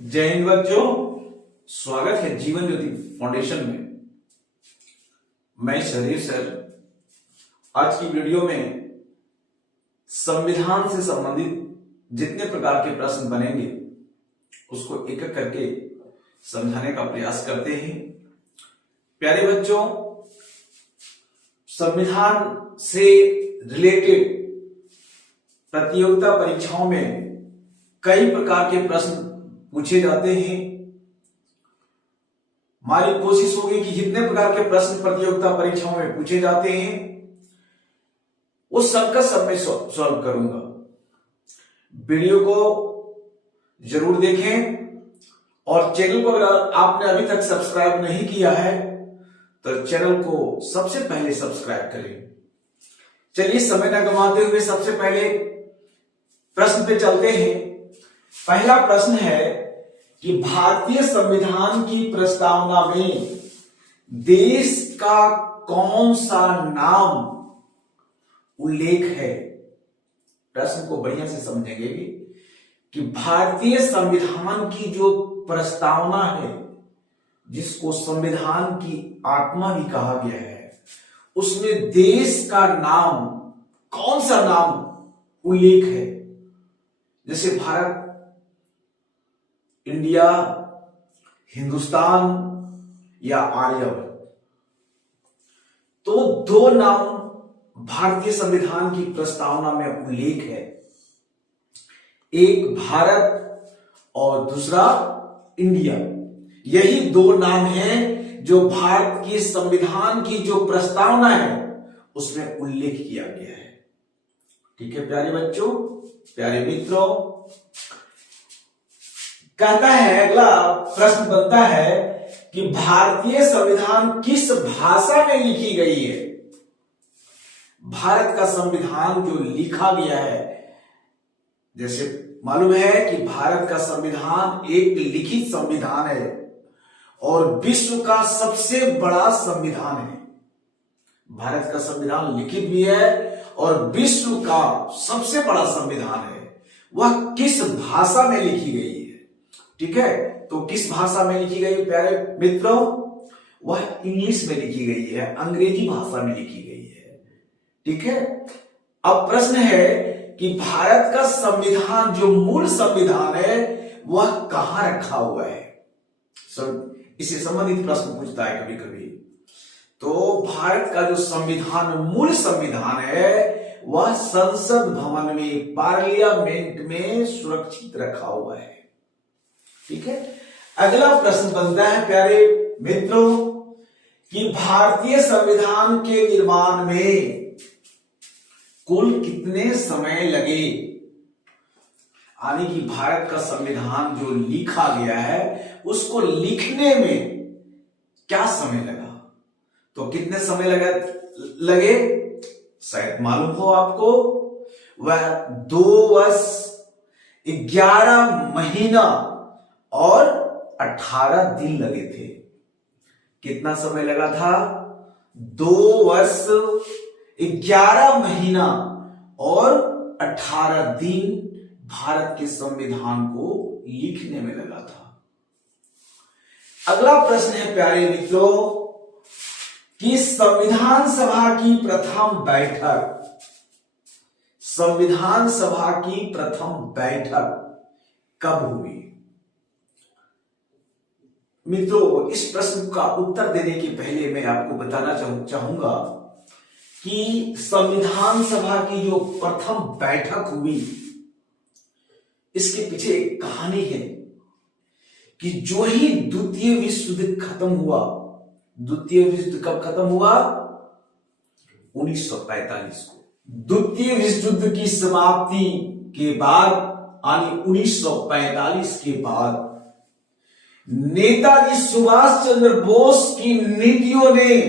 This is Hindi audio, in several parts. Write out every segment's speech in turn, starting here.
जय हिंद बच्चों, स्वागत है जीवन ज्योति फाउंडेशन में। मैं शरीफ सर आज की वीडियो में संविधान से संबंधित जितने प्रकार के प्रश्न बनेंगे उसको एक एक करके समझाने का प्रयास करते हैं। प्यारे बच्चों, संविधान से रिलेटेड प्रतियोगिता परीक्षाओं में कई प्रकार के प्रश्न पूछे जाते हैं। हमारी कोशिश होगी कि जितने प्रकार के प्रश्न प्रतियोगिता परीक्षाओं में पूछे जाते हैं वो सबका सब मैं सॉल्व करूंगा। वीडियो को जरूर देखें और चैनल को अगर आपने अभी तक सब्सक्राइब नहीं किया है तो चैनल को सबसे पहले सब्सक्राइब करें। चलिए समय न गंवाते हुए सबसे पहले प्रश्न पे चलते हैं। पहला प्रश्न है कि भारतीय संविधान की प्रस्तावना में देश का कौन सा नाम उल्लेख है। प्रश्न को बढ़िया से समझेंगे कि भारतीय संविधान की जो प्रस्तावना है, जिसको संविधान की आत्मा भी कहा गया है, उसमें देश का नाम कौन सा नाम उल्लेख है। जैसे भारत, इंडिया, हिंदुस्तान या आर्यवर्त, तो दो नाम भारतीय संविधान की प्रस्तावना में उल्लेख है। एक भारत और दूसरा इंडिया। यही दो नाम हैं जो भारत की संविधान की जो प्रस्तावना है उसमें उल्लेख किया गया है। ठीक है प्यारे बच्चों, प्यारे मित्रों, कहता है, अगला प्रश्न बनता है कि भारतीय संविधान किस भाषा में लिखी गई है। भारत का संविधान जो लिखा गया है, जैसे मालूम है कि भारत का संविधान एक लिखित संविधान है और विश्व का सबसे बड़ा संविधान है। भारत का संविधान लिखित भी है और विश्व का सबसे बड़ा संविधान है। वह किस भाषा में लिखी गई है? ठीक है, तो किस भाषा में लिखी गई प्यारे मित्रों? वह इंग्लिश में लिखी गई है, अंग्रेजी भाषा में लिखी गई है। ठीक है, अब प्रश्न है कि भारत का संविधान जो मूल संविधान है वह कहां रखा हुआ है। इससे संबंधित प्रश्न पूछता है कभी कभी। तो भारत का जो संविधान, मूल संविधान है, वह संसद भवन में, पार्लियामेंट में सुरक्षित रखा हुआ है। ठीक है, अगला प्रश्न बनता है प्यारे मित्रों कि भारतीय संविधान के निर्माण में कुल कितने समय लगे। यानी कि भारत का संविधान जो लिखा गया है उसको लिखने में क्या समय लगा। तो कितने समय लगे शायद मालूम हो आपको। वह 2 वर्ष 11 महीना और 18 दिन लगे थे। कितना समय लगा था? 2 वर्ष 11 महीना और 18 दिन भारत के संविधान को लिखने में लगा था। अगला प्रश्न है प्यारे मित्रों कि संविधान सभा की प्रथम बैठक, संविधान सभा की प्रथम बैठक कब हुई। मित्रों, इस प्रश्न का उत्तर देने के पहले मैं आपको बताना चाहूंगा कि संविधान सभा की जो प्रथम बैठक हुई, इसके पीछे एक कहानी है कि जो ही द्वितीय विश्व युद्ध खत्म हुआ, द्वितीय विश्व युद्ध कब खत्म हुआ? 1945 को। द्वितीय विश्व युद्ध की समाप्ति के बाद, यानी 1945 के बाद, नेताजी सुभाष चंद्र बोस की नीतियों ने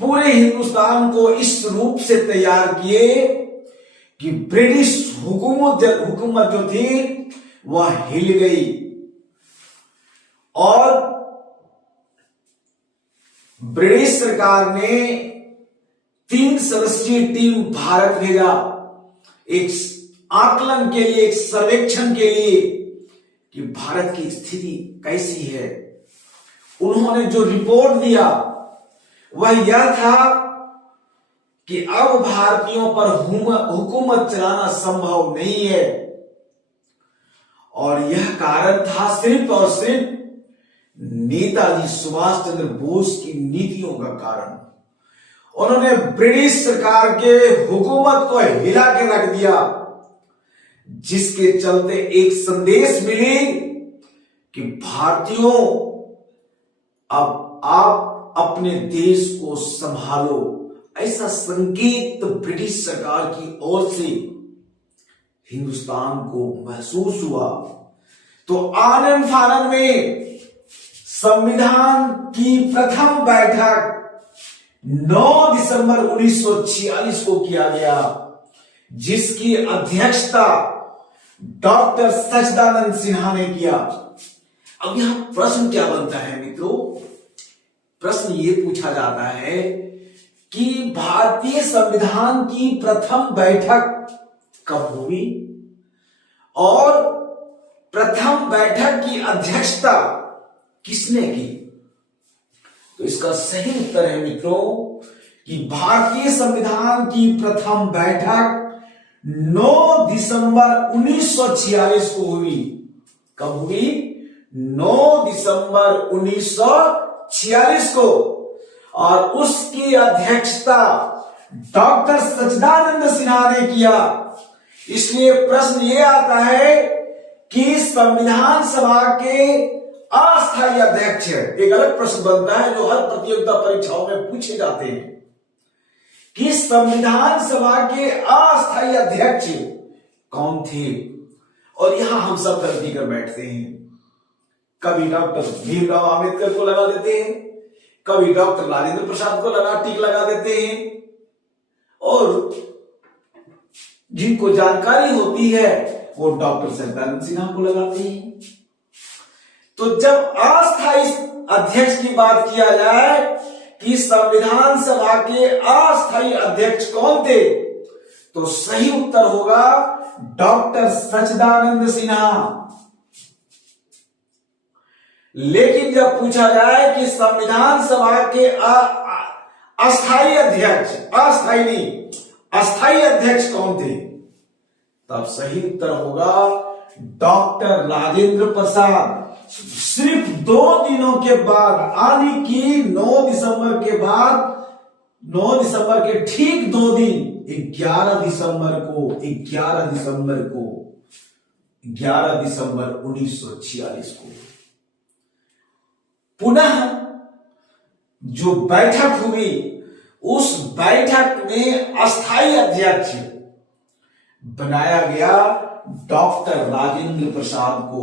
पूरे हिंदुस्तान को इस रूप से तैयार किए कि ब्रिटिश हुकूमत जो थी वह हिल गई और ब्रिटिश सरकार ने 3 सदस्यीय टीम भारत भेजा, एक आकलन के लिए, एक सर्वेक्षण के लिए कि भारत की स्थिति कैसी है। उन्होंने जो रिपोर्ट दिया वह यह था कि अब भारतीयों पर हुकूमत चलाना संभव नहीं है, और यह कारण था सिर्फ और सिर्फ नेताजी सुभाष चंद्र बोस की नीतियों का कारण। उन्होंने ब्रिटिश सरकार के हुकूमत को हिला के रख दिया, जिसके चलते एक संदेश मिली कि भारतीयों अब आप अपने देश को संभालो। ऐसा संकेत ब्रिटिश सरकार की ओर से हिंदुस्तान को महसूस हुआ। तो आनंद फानन में संविधान की प्रथम बैठक 9 दिसंबर 1946 को किया गया, जिसकी अध्यक्षता डॉक्टर सच्चिदानंद सिन्हा ने किया। अब यहां प्रश्न क्या बनता है मित्रों? प्रश्न ये पूछा जाता है कि भारतीय संविधान की प्रथम बैठक कब हुई और प्रथम बैठक की अध्यक्षता किसने की? तो इसका सही उत्तर है मित्रों कि भारतीय संविधान की प्रथम बैठक 9 दिसंबर 1946 को हुई। कब हुई? 9 दिसंबर 1946 को, और उसकी अध्यक्षता डॉक्टर सच्चिदानंद सिन्हा ने किया। इसलिए प्रश्न यह आता है कि संविधान सभा के अस्थायी अध्यक्ष, एक अलग प्रश्न बनता है जो हर प्रतियोगिता परीक्षाओं में पूछे जाते हैं कि संविधान सभा के अस्थायी अध्यक्ष कौन थे। और यहां हम सब गलती कर बैठते हैं। कभी डॉक्टर भीमराव अंबेडकर को लगा देते हैं, कभी डॉक्टर राजेंद्र प्रसाद को टिक लगा देते हैं, और जिनको जानकारी होती है वो डॉक्टर सच्चिदानंद सिन्हा को लगाते हैं। तो जब अस्थायी अध्यक्ष की बात किया जाए कि संविधान सभा के अस्थायी अध्यक्ष कौन थे, तो सही उत्तर होगा डॉक्टर सच्चिदानंद सिन्हा। लेकिन जब पूछा जाए कि संविधान सभा के अस्थायी अध्यक्ष, अस्थायी नहीं अस्थायी अध्यक्ष कौन थे, तब सही उत्तर होगा डॉक्टर राजेंद्र प्रसाद। सिर्फ 2 दिनों के बाद, यानी कि 9 दिसंबर के बाद, 9 दिसंबर के ठीक 2 दिन 11 दिसंबर 1946 को पुनः जो बैठक हुई, उस बैठक में अस्थायी अध्यक्ष बनाया गया डॉक्टर राजेंद्र प्रसाद को।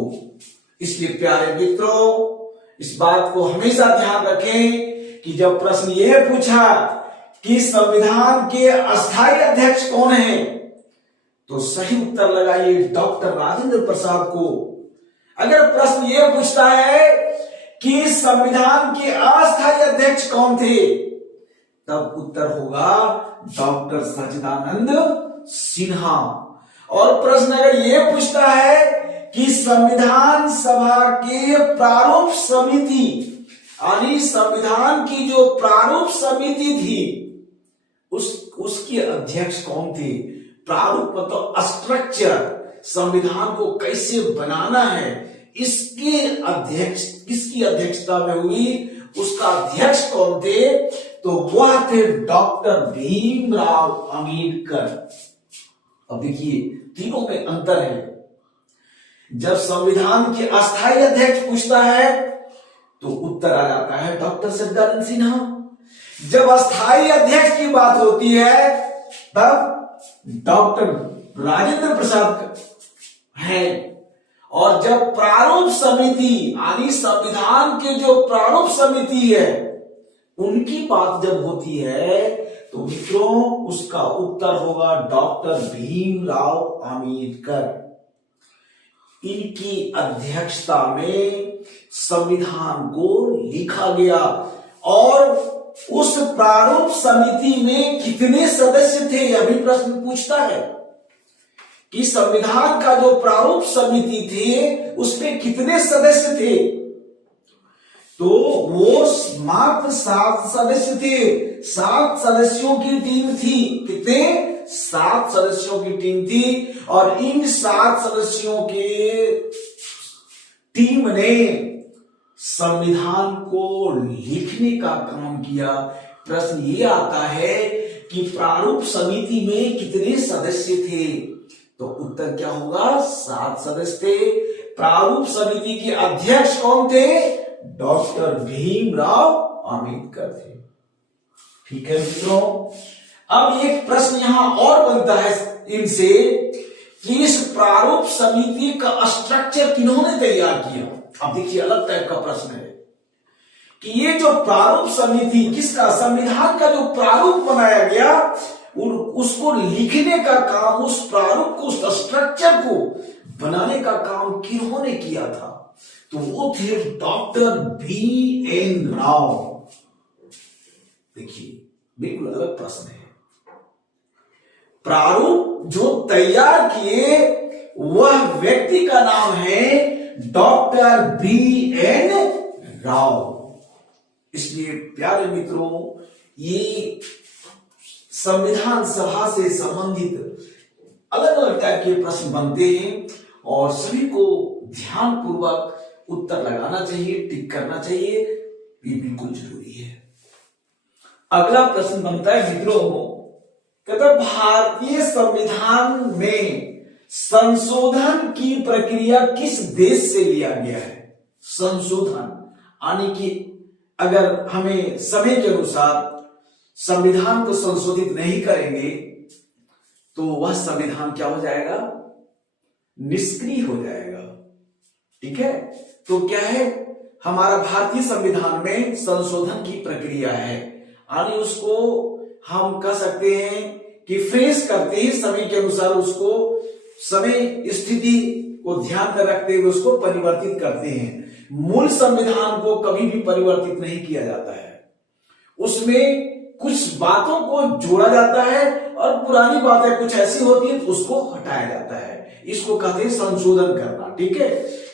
इसलिए प्यारे मित्रों, इस बात को हमेशा ध्यान रखें कि जब प्रश्न यह पूछा कि संविधान के अस्थायी अध्यक्ष कौन है, तो सही उत्तर लगाइए डॉक्टर राजेंद्र प्रसाद को। अगर प्रश्न यह पूछता है कि संविधान के अस्थायी अध्यक्ष कौन थे, तब उत्तर होगा डॉक्टर सच्चिदानंद सिन्हा। और प्रश्न अगर यह पूछता है कि संविधान सभा के प्रारूप समिति, यानी संविधान की जो प्रारूप समिति थी, उसके अध्यक्ष कौन थे? प्रारूप मतलब स्ट्रक्चर, संविधान को कैसे बनाना है, इसके अध्यक्ष किसकी अध्यक्षता में हुई, उसका अध्यक्ष कौन थे? तो वह थे डॉक्टर भीमराव अंबेडकर। अब देखिए तीनों में अंतर है। जब संविधान के अस्थायी अध्यक्ष पूछता है तो उत्तर आ जाता है डॉक्टर सच्चिदानंद सिन्हा। जब अस्थायी अध्यक्ष की बात होती है तब डॉक्टर राजेंद्र प्रसाद है। और जब प्रारूप समिति, यानी संविधान के जो प्रारूप समिति है, उनकी बात जब होती है तो मित्रों उसका उत्तर होगा डॉक्टर भीमराव अंबेडकर। इनकी अध्यक्षता में संविधान को लिखा गया। और उस प्रारूप समिति में कितने सदस्य थे, यह भी प्रश्न पूछता है कि संविधान का जो प्रारूप समिति थी उसमें कितने सदस्य थे? तो वो मात्र 7 सदस्य थे। 7 सदस्यों की टीम थी। कितने? 7 सदस्यों की टीम थी। और इन 7 सदस्यों के टीम ने संविधान को लिखने का काम किया। प्रश्न ये आता है कि प्रारूप समिति में कितने सदस्य थे? तो उत्तर क्या होगा? 7 सदस्य थे। प्रारूप समिति के अध्यक्ष कौन थे? डॉक्टर भीमराव अंबेडकर थे। ठीक है मित्रों, अब एक प्रश्न यहां और बनता है इनसे कि इस प्रारूप समिति का स्ट्रक्चर किन्होंने तैयार किया? अब देखिए, अलग टाइप का प्रश्न है कि ये जो प्रारूप समिति किसका, संविधान का जो प्रारूप बनाया गया उसको लिखने का काम, उस प्रारूप को, उस स्ट्रक्चर को बनाने का काम किन्होंने किया था? तो वो थे डॉक्टर VN राव। देखिए, बिल्कुल अलग प्रश्न है। प्रारूप जो तैयार किए वह व्यक्ति का नाम है डॉक्टर VN राव। इसलिए प्यारे मित्रों, ये संविधान सभा से संबंधित अलग अलग टाइप के प्रश्न बनते हैं और सभी को ध्यानपूर्वक उत्तर लगाना चाहिए, टिक करना चाहिए, ये बिल्कुल जरूरी है। अगला प्रश्न बनता है मित्रों, कहता भारतीय संविधान में संशोधन की प्रक्रिया किस देश से लिया गया है? संशोधन यानी कि अगर हमें समय के अनुसार संविधान को संशोधित नहीं करेंगे तो वह संविधान क्या हो जाएगा? निष्क्रिय हो जाएगा। ठीक है, तो क्या है, हमारा भारतीय संविधान में संशोधन की प्रक्रिया है, यानी उसको हम कह सकते हैं कि फ्रेश करते हैं, समय के अनुसार उसको, समय स्थिति को ध्यान में रखते हुए उसको परिवर्तित करते हैं। मूल संविधान को कभी भी परिवर्तित नहीं किया जाता है, उसमें कुछ बातों को जोड़ा जाता है और पुरानी बातें कुछ ऐसी होती है तो उसको हटाया जाता है। इसको कहते हैं संशोधन करना। ठीक है,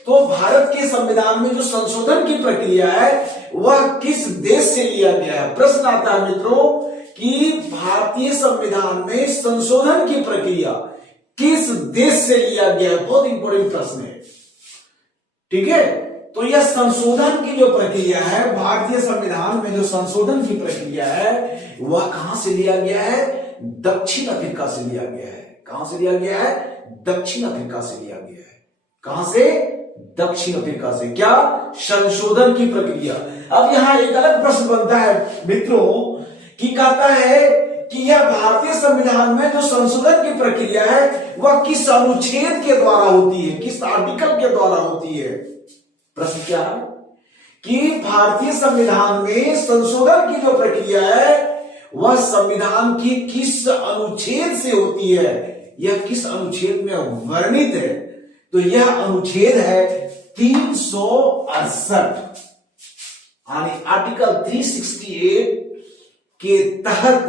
तो भारत के संविधान में जो संशोधन की प्रक्रिया है वह किस देश से लिया गया है? प्रश्न आता है मित्रों कि भारतीय संविधान में संशोधन की प्रक्रिया किस देश से लिया गया है? बहुत इंपॉर्टेंट प्रश्न है। ठीक है, तो यह संशोधन की जो प्रक्रिया है, भारतीय संविधान में जो संशोधन की प्रक्रिया है वह कहां से लिया गया है? दक्षिण अफ्रीका से लिया गया है। कहां से लिया गया है? दक्षिण अफ्रीका से लिया गया है। कहां से? दक्षिण अफ्रीका से। क्या? संशोधन की प्रक्रिया। अब यहां एक अलग प्रश्न बनता है मित्रों कि कहता है कि यह भारतीय संविधान में जो संशोधन की प्रक्रिया है वह किस अनुच्छेद के द्वारा होती है? किस आर्टिकल के द्वारा होती है? प्रश्न क्या है कि भारतीय संविधान में संशोधन की जो प्रक्रिया है वह संविधान की किस अनुच्छेद से होती है? यह किस अनुच्छेद में वर्णित है? तो यह अनुच्छेद है 368, यानी आर्टिकल 368 के तहत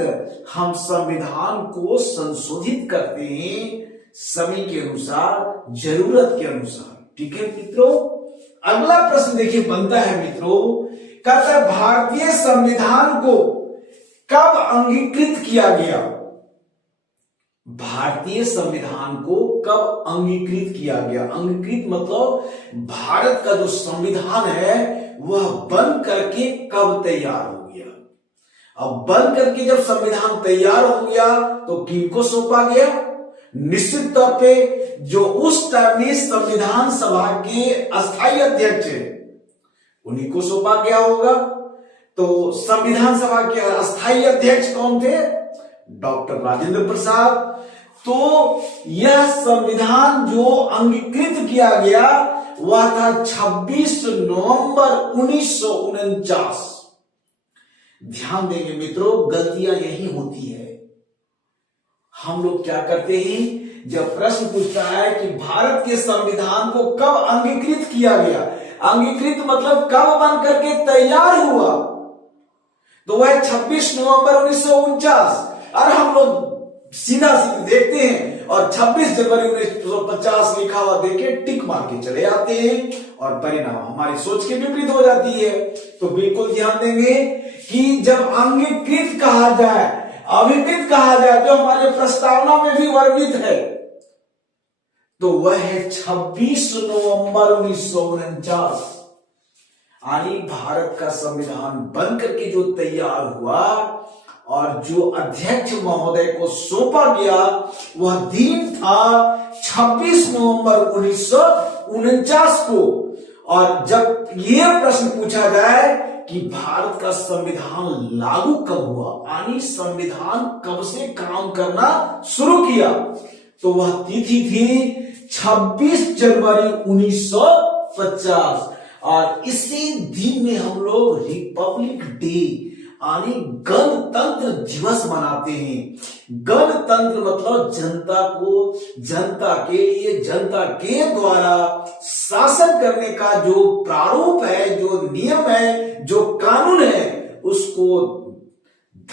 हम संविधान को संशोधित करते हैं समय के अनुसार, जरूरत के अनुसार। ठीक है मित्रों, अगला प्रश्न देखिए बनता है मित्रों, कहता है भारतीय संविधान को कब अंगीकृत किया गया? भारतीय संविधान को कब अंगीकृत किया गया? अंगीकृत मतलब भारत का जो संविधान है वह बन करके कब तैयार हो गया? अब बन करके जब संविधान तैयार हो गया तो किनको सौंपा गया? निश्चित तौर पे जो उस टाइम में संविधान सभा के अस्थायी अध्यक्ष है उन्हीं को सौंपा गया होगा। तो संविधान सभा के अस्थायी अध्यक्ष कौन थे? डॉक्टर राजेंद्र प्रसाद। तो यह संविधान जो अंगीकृत किया गया वह था 26 नवंबर 1949। ध्यान देंगे मित्रों, गलतियां यही होती है। हम लोग क्या करते हैं, जब प्रश्न पूछता है कि भारत के संविधान को कब अंगीकृत किया गया, अंगीकृत मतलब कब बन करके तैयार हुआ, तो वह 26 नवंबर 1949। और हम लोग सीधा सीधा देखते हैं और 26 जनवरी 1950 लिखा हुआ देखे टिक मार के चले आते हैं और परिणाम हमारी सोच के विपरीत हो जाती है। तो बिल्कुल ध्यान देंगे कि जब अंगीकृत कहा जाए, अभिकृत कहा जाए, जो हमारे प्रस्तावना में भी वर्णित है, तो वह है 26 नवंबर 1949, यानी भारत का संविधान बनकर के जो तैयार हुआ और जो अध्यक्ष महोदय को सौंपा गया, वह दिन था 26 नवंबर 1949 को। और जब यह प्रश्न पूछा जाए कि भारत का संविधान लागू कब हुआ, यानी संविधान कब से काम करना शुरू किया, तो वह तिथि थी 26 जनवरी 1950। और इसी दिन में हम लोग रिपब्लिक डे यानी गणतंत्र दिवस मनाते हैं। गणतंत्र मतलब जनता को, जनता के लिए, जनता के द्वारा शासन करने का जो प्रारूप है, जो नियम है, जो कानून है, उसको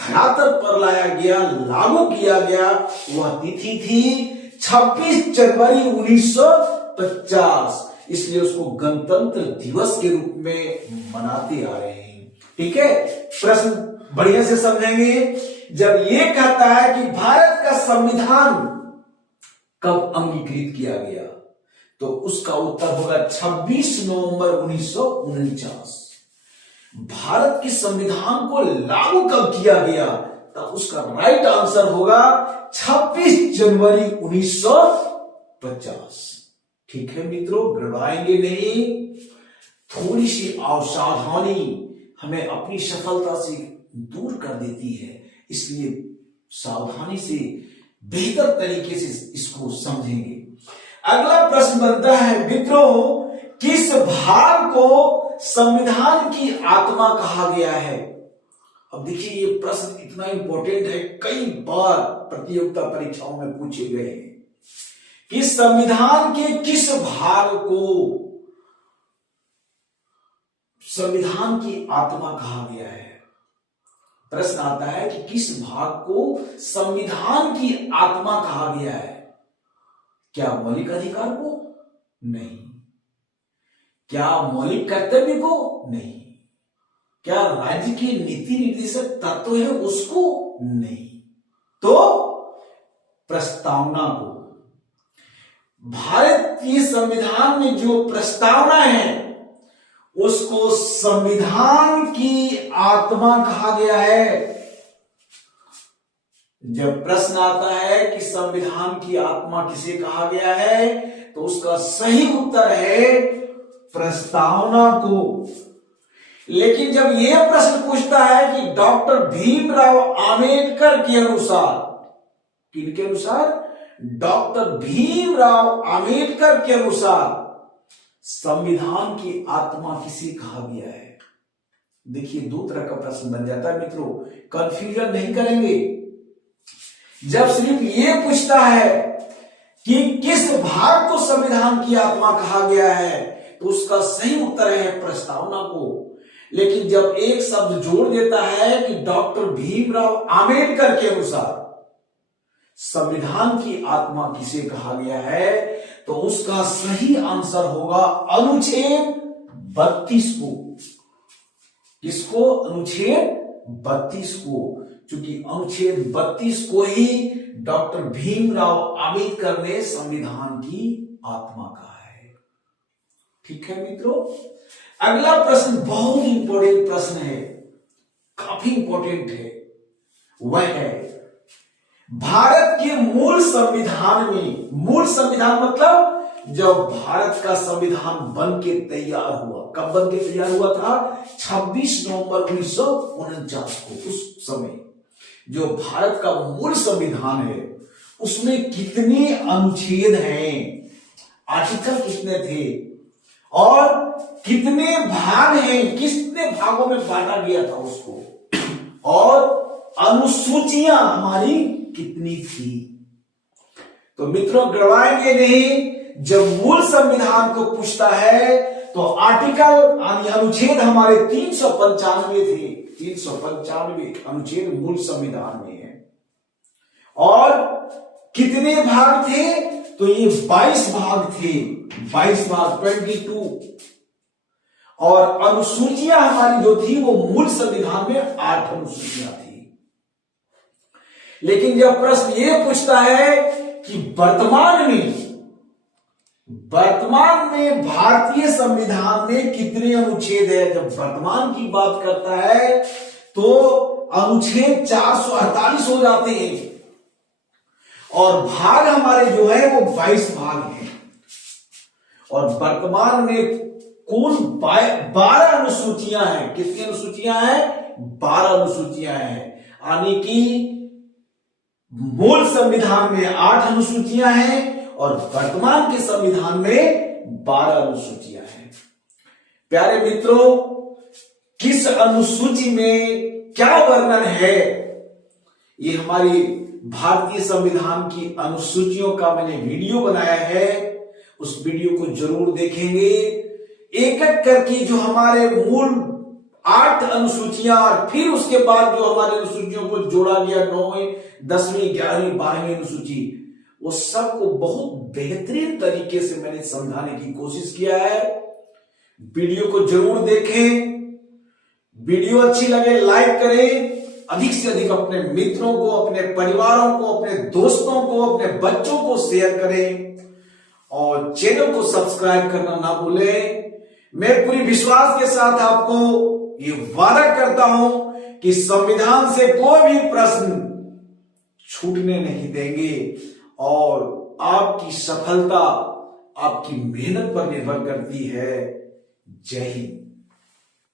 धरातल पर लाया गया, लागू किया गया। वह तिथि थी 26 जनवरी 1950, इसलिए उसको गणतंत्र दिवस के रूप में मनाते आ रहे हैं। ठीक है, प्रश्न बढ़िया से समझेंगे। जब ये कहता है कि भारत का संविधान कब अंगीकृत किया गया, तो उसका उत्तर होगा 26 नवंबर 1949। भारत के संविधान को लागू कब किया गया, तब उसका राइट आंसर होगा 26 जनवरी 1950। ठीक है मित्रों, गड़बड़ाएंगे नहीं। थोड़ी सी असावधानी हमें अपनी सफलता से दूर कर देती है, इसलिए सावधानी से बेहतर तरीके से इसको समझेंगे। अगला प्रश्न बनता है मित्रों, किस भाग को संविधान की आत्मा कहा गया है? अब देखिए, ये प्रश्न इतना इंपॉर्टेंट है, कई बार प्रतियोगिता परीक्षाओं में पूछे गए हैं कि संविधान के किस भाग को संविधान की आत्मा कहा गया है। प्रश्न आता है कि किस भाग को संविधान की आत्मा कहा गया है? क्या मौलिक अधिकार को? नहीं। क्या मौलिक कर्तव्य को? नहीं। क्या राज्य की नीति निर्देशक तत्व है उसको? नहीं। तो प्रस्तावना को। भारतीय संविधान में जो प्रस्तावना है उसको संविधान की आत्मा कहा गया है। जब प्रश्न आता है कि संविधान की आत्मा किसे कहा गया है, तो उसका सही उत्तर है प्रस्तावना को। लेकिन जब यह प्रश्न पूछता है कि डॉक्टर भीमराव अंबेडकर के अनुसार, किनके अनुसार? डॉक्टर भीमराव अंबेडकर के अनुसार संविधान की आत्मा किसे कहा गया है? देखिए, दो तरह का प्रश्न बन जाता है मित्रों, कंफ्यूजन नहीं करेंगे। जब सिर्फ ये पूछता है कि किस भाग को संविधान की आत्मा कहा गया है, तो उसका सही उत्तर है प्रस्तावना को। लेकिन जब एक शब्द जोड़ देता है कि डॉक्टर भीमराव अंबेडकर के अनुसार संविधान की आत्मा किसे कहा गया है, तो उसका सही आंसर होगा अनुच्छेद 32 को। किसको? अनुच्छेद 32 को, क्योंकि अनुच्छेद 32 को ही डॉक्टर भीमराव अंबेडकर ने संविधान की आत्मा कहा है। ठीक है मित्रों, अगला प्रश्न बहुत इंपॉर्टेंट प्रश्न है, काफी इंपॉर्टेंट है। वह है भारत के मूल संविधान में, मूल संविधान मतलब जब भारत का संविधान बन के तैयार हुआ, कब बन के तैयार हुआ था? 26 नवंबर 1949 को। उस समय जो भारत का मूल संविधान है उसमें कितने अनुच्छेद हैं, आर्टिकल कितने थे और कितने भाग हैं, कितने भागों में बांटा गया था उसको, और अनुसूचियां हमारी कितनी थी। तो मित्रों, गड़बड़ाएंगे नहीं। जब मूल संविधान को पूछता है तो आर्टिकल यानी अनुच्छेद हमारे 395 थे। 395 अनुच्छेद मूल संविधान में है, और कितने भाग थे? तो ये 22 भाग थे, 22 भाग 22। और अनुसूचियां हमारी जो थी वो मूल संविधान में 8 अनुसूचियां थी। लेकिन जब प्रश्न ये पूछता है कि वर्तमान में भारतीय संविधान में कितने अनुच्छेद है, जब वर्तमान की बात करता है तो अनुच्छेद 448 हो जाते हैं और भाग हमारे जो है वो 22 भाग हैं। और वर्तमान में कुल 12 अनुसूचियां हैं। कितनी अनुसूचियां हैं? 12 अनुसूचियां हैं। यानी कि मूल संविधान में 8 अनुसूचियां हैं और वर्तमान के संविधान में 12 अनुसूचियां हैं। प्यारे मित्रों, किस अनुसूची में क्या वर्णन है, ये हमारी भारतीय संविधान की अनुसूचियों का मैंने वीडियो बनाया है, उस वीडियो को जरूर देखेंगे। एक एक करके जो हमारे मूल 8 अनुसूचियां और फिर उसके बाद जो हमारे अनुसूचियों को जोड़ा गया 9वीं 10वीं 11वीं 12वीं अनुसूची, वो सबको बहुत बेहतरीन तरीके से मैंने समझाने की कोशिश किया है। वीडियो को जरूर देखें। वीडियो अच्छी लगे लाइक करें, अधिक से अधिक अपने मित्रों को, अपने परिवारों को, अपने दोस्तों को, अपने बच्चों को शेयर करें और चैनल को सब्सक्राइब करना ना भूलें। मैं पूरी विश्वास के साथ आपको ये वादा करता हूं कि संविधान से कोई भी प्रश्न छूटने नहीं देंगे और आपकी सफलता आपकी मेहनत पर निर्भर करती है। जय हिंद।